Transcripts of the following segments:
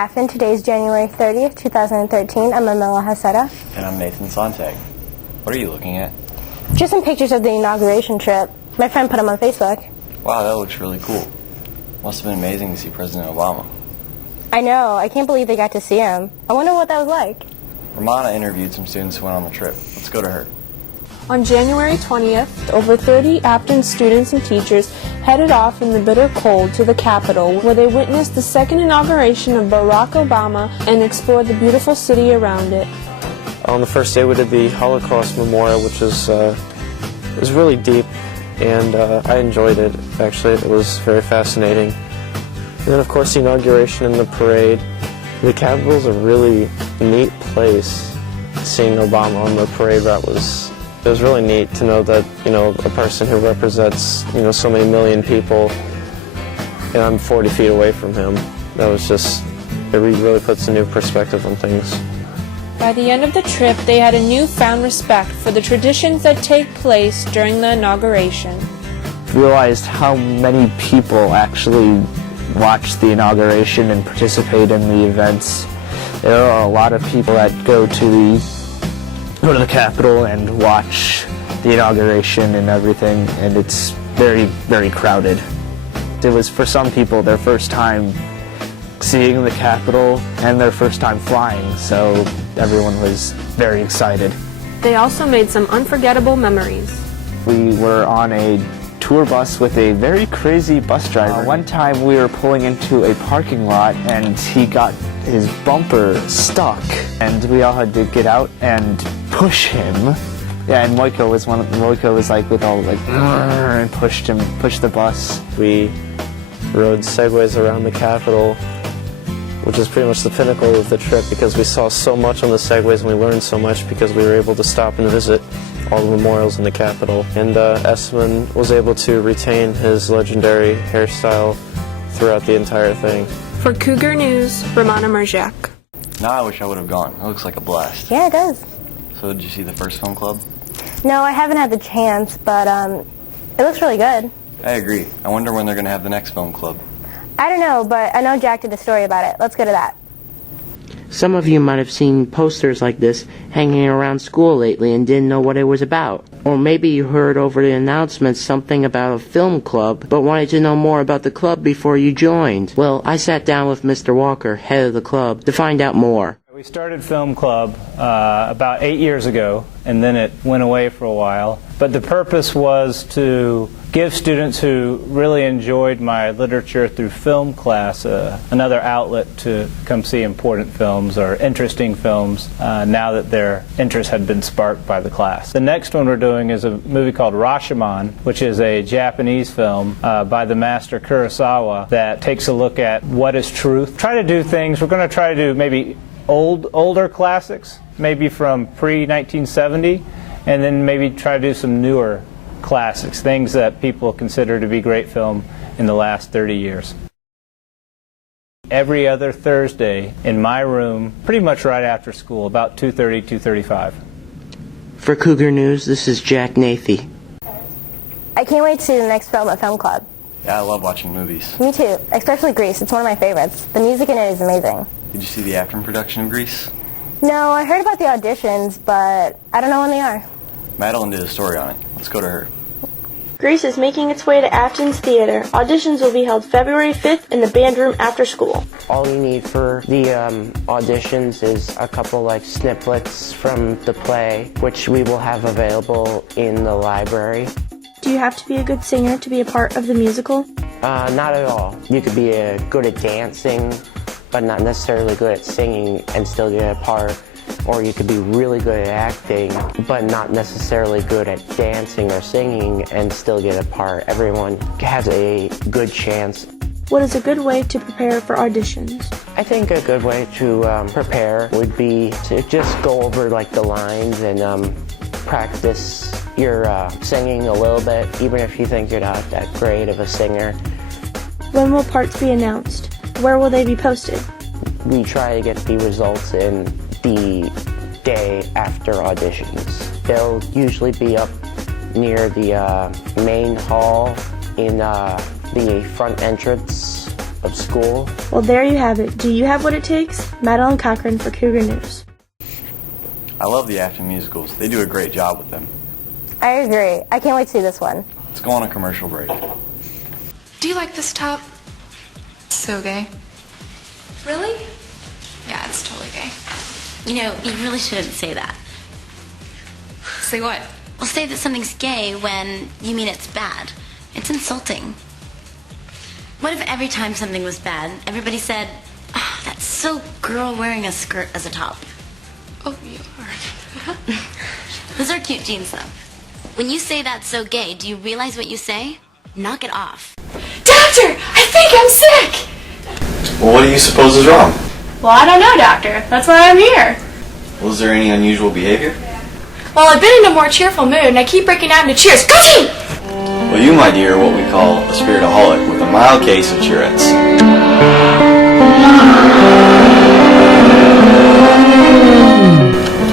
Affton. Today is January 30th, 2013. I'm Amela Haseda. And I'm Nathan Sontag. What are you looking at? Just some pictures of the inauguration trip. My friend put them on Facebook. Wow, that looks really cool. Must have been amazing to see President Obama. I know. I can't believe they got to see him. I wonder what that was like. Ramona interviewed some students who went on the trip. Let's go to her. On January 20th, over 30 Affton students and teachers headed off in the bitter cold to the Capitol, where they witnessed the second inauguration of Barack Obama and explored the beautiful city around it. On the first day we did the Holocaust Memorial, which was really deep, and I enjoyed it, actually. It was very fascinating. And then, of course, the inauguration and the parade. The Capitol is a really neat place. Seeing Obama on the parade route was really neat to know that, a person who represents, so many million people, and I'm 40 feet away from him. That was just, it really puts a new perspective on things. By the end of the trip, they had a newfound respect for the traditions that take place during the inauguration. Realized how many people actually watch the inauguration and participate in the events. There are a lot of people that go to the Capitol and watch the inauguration and everything, and it's very, very crowded. It was, for some people, their first time seeing the Capitol and their first time flying, so everyone was very excited. They also made some unforgettable memories. We were on a tour bus with a very crazy bus driver. One time we were pulling into a parking lot and he got his bumper stuck, and we all had to get out and push him. Yeah, and Moiko was like with all and pushed the bus. We rode segways around the Capitol, which is pretty much the pinnacle of the trip, because we saw so much on the segways and we learned so much because we were able to stop and visit all the memorials in the Capitol. And Esmond was able to retain his legendary hairstyle throughout the entire thing. For Cougar News, Ramona Merjak. Now I wish I would have gone. It looks like a blast. Yeah, it does. So did you see the first film club? No, I haven't had the chance, but it looks really good. I agree. I wonder when they're going to have the next film club. I don't know, but I know Jack did a story about it. Let's go to that. Some of you might have seen posters like this hanging around school lately and didn't know what it was about. Or maybe you heard over the announcements something about a film club, but wanted to know more about the club before you joined. Well, I sat down with Mr. Walker, head of the club, to find out more. We started Film Club about 8 years ago, and then it went away for a while. But the purpose was to give students who really enjoyed my literature through film class another outlet to come see important films or interesting films now that their interest had been sparked by the class. The next one we're doing is a movie called Rashomon, which is a Japanese film by the master Kurosawa that takes a look at what is truth. Try to do things, we're going to try to do maybe older classics, maybe from pre-1970, and then maybe try to do some newer classics, things that people consider to be great film in the last 30 years. Every other Thursday in my room, pretty much right after school, about 2:30, 2:35. For Cougar News, this is Jack Nathy. I can't wait to see the next film at Film Club. Yeah, I love watching movies. Me too, especially Grease. It's one of my favorites. The music in it is amazing. Did you see the Affton production of Grease? No, I heard about the auditions, but I don't know when they are. Madeline did a story on it. Let's go to her. Grease is making its way to Affton's Theater. Auditions will be held February 5th in the band room after school. All you need for the auditions is a couple snippets from the play, which we will have available in the library. Do you have to be a good singer to be a part of the musical? Not at all. You could be good at dancing, but not necessarily good at singing and still get a part. Or you could be really good at acting, but not necessarily good at dancing or singing and still get a part. Everyone has a good chance. What is a good way to prepare for auditions? I think a good way to prepare would be to just go over the lines and practice your singing a little bit, even if you think you're not that great of a singer. When will parts be announced? Where will they be posted? We try to get the results in the day after auditions. They'll usually be up near the main hall in the front entrance of school. Well, there you have it. Do you have what it takes? Madeline Cochran for Cougar News. I love the Affton musicals. They do a great job with them. I agree. I can't wait to see this one. Let's go on a commercial break. Do you like this top? So gay. Really? Yeah, it's totally gay. You know, you really shouldn't say that. Say what? Well, say that something's gay when you mean it's bad. It's insulting. What if every time something was bad, everybody said, "Oh, that's so girl wearing a skirt as a top"? Oh, you are. Those are cute jeans, though. When you say that's so gay, do you realize what you say? Knock it off. Doctor, I think I'm sick! Well, what do you suppose is wrong? Well, I don't know, Doctor. That's why I'm here. Was there any unusual behavior? Well, I've been in a more cheerful mood, and I keep breaking out into cheers. Go team! Well, you, my dear, are what we call a spiritaholic with a mild case of Tourette's.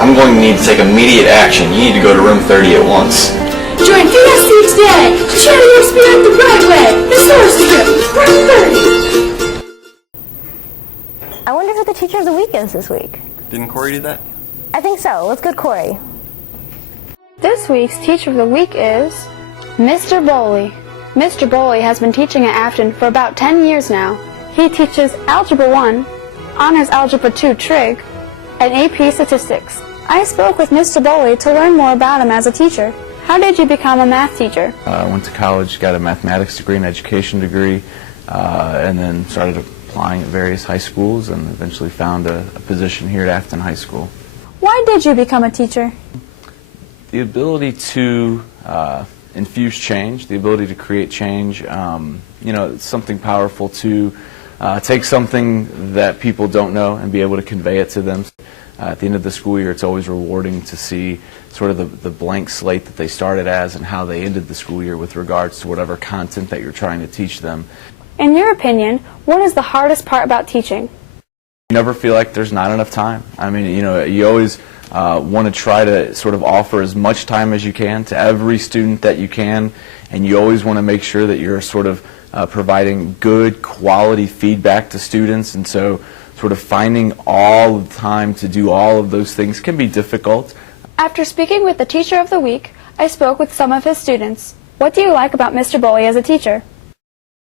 I'm going to need to take immediate action. You need to go to room 30 at once. Join VSC today to channel your spirit the right way. The source strip, room 30. I wonder who the teacher of the week is this week. Didn't Corey do that? I think so. Let's go to Corey. This week's Teacher of the Week is Mr. Boley. Mr. Boley has been teaching at Affton for about 10 years now. He teaches Algebra 1, Honors Algebra 2 Trig, and AP Statistics. I spoke with Mr. Boley to learn more about him as a teacher. How did you become a math teacher? I went to college, got a mathematics degree, an education degree, and then started applying at various high schools and eventually found a position here at Affton High School. Why did you become a teacher? The ability to infuse change, the ability to create change, it's something powerful to take something that people don't know and be able to convey it to them. At the end of the school year, it's always rewarding to see sort of the blank slate that they started as and how they ended the school year with regards to whatever content that you're trying to teach them. In your opinion, what is the hardest part about teaching? You never feel like there's not enough time. I mean, you always want to try to sort of offer as much time as you can to every student that you can, and you always want to make sure that you're sort of providing good quality feedback to students, and so sort of finding all the time to do all of those things can be difficult. After speaking with the Teacher of the Week, I spoke with some of his students. What do you like about Mr. Boley as a teacher?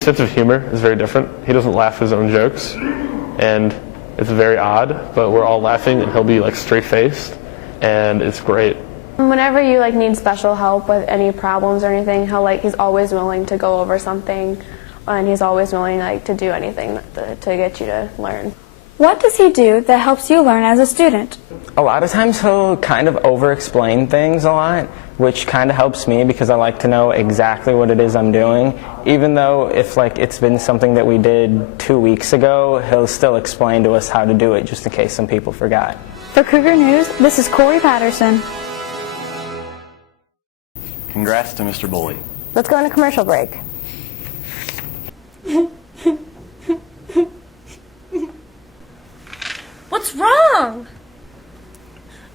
His sense of humor is very different. He doesn't laugh his own jokes, and it's very odd, but we're all laughing, and he'll be like straight-faced, and it's great. Whenever you need special help with any problems or anything, he's always willing to go over something, and he's always willing to do anything to get you to learn. What does he do that helps you learn as a student? A lot of times he'll kind of over-explain things a lot, which kind of helps me because I like to know exactly what it is I'm doing. Even though if it's been something that we did 2 weeks ago, he'll still explain to us how to do it just in case some people forgot. For Cougar News, this is Corey Patterson. Congrats to Mr. Boley. Let's go on a commercial break. What's wrong?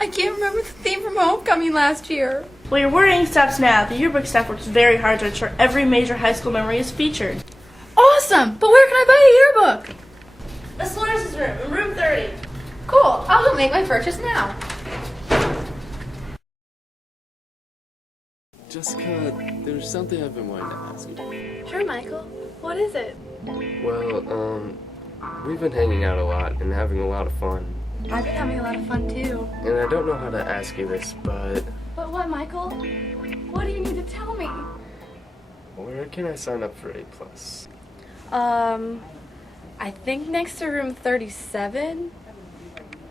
I can't remember the theme from homecoming last year. Well, your worrying stops now. The yearbook staff works very hard to ensure every major high school memory is featured. Awesome! But where can I buy a yearbook? Miss Lawrence's room, in room 30. Cool. I'll go make my purchase now. Jessica, there's something I've been wanting to ask you. Sure, Michael. What is it? Well, we've been hanging out a lot and having a lot of fun. I've been having a lot of fun, too. And I don't know how to ask you this, but... But what, Michael? What do you need to tell me? Where can I sign up for A+? I think next to room 37.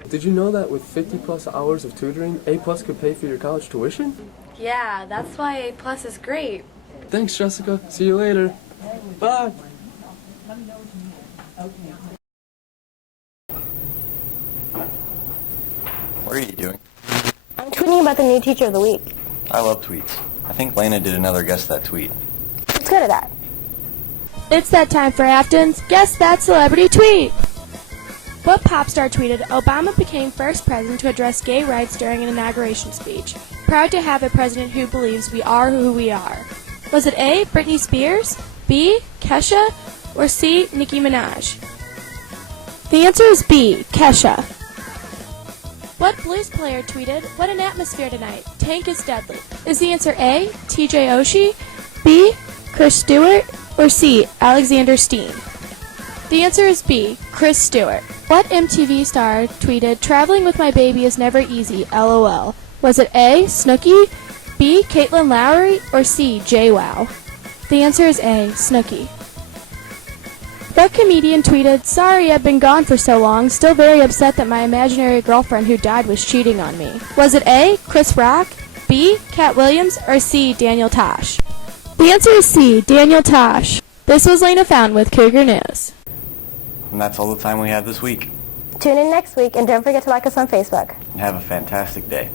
Did you know that with 50+ hours of tutoring, A+ could pay for your college tuition? Yeah, that's why A+ is great. Thanks, Jessica. See you later. Bye. What are you doing? I'm tweeting about the new Teacher of the Week. I love tweets. I think Lena did another Guess That tweet. Let's go to that. It's that time for Affton's Guess That Celebrity Tweet. What pop star tweeted, Obama became first president to address gay rights during an inauguration speech? Proud to have a president who believes we are who we are. Was it A, Britney Spears, B, Kesha, or C. Nicki Minaj? The answer is B. Kesha. What blues player tweeted, "What an atmosphere tonight. Tank is deadly"? Is the answer A. TJ Oshie, B. Chris Stewart, or C. Alexander Steen? The answer is B. Chris Stewart. What MTV star tweeted, "Traveling with my baby is never easy, LOL"? Was it A. Snooki, B. Caitlin Lowry, or C. JWoww? The answer is A. Snooki. What comedian tweeted, "Sorry I've been gone for so long, still very upset that my imaginary girlfriend who died was cheating on me"? Was it A. Chris Rock, B. Cat Williams, or C. Daniel Tosh? The answer is C. Daniel Tosh. This was Lena Fountain with Cougar News. And that's all the time we have this week. Tune in next week, and don't forget to like us on Facebook. And have a fantastic day.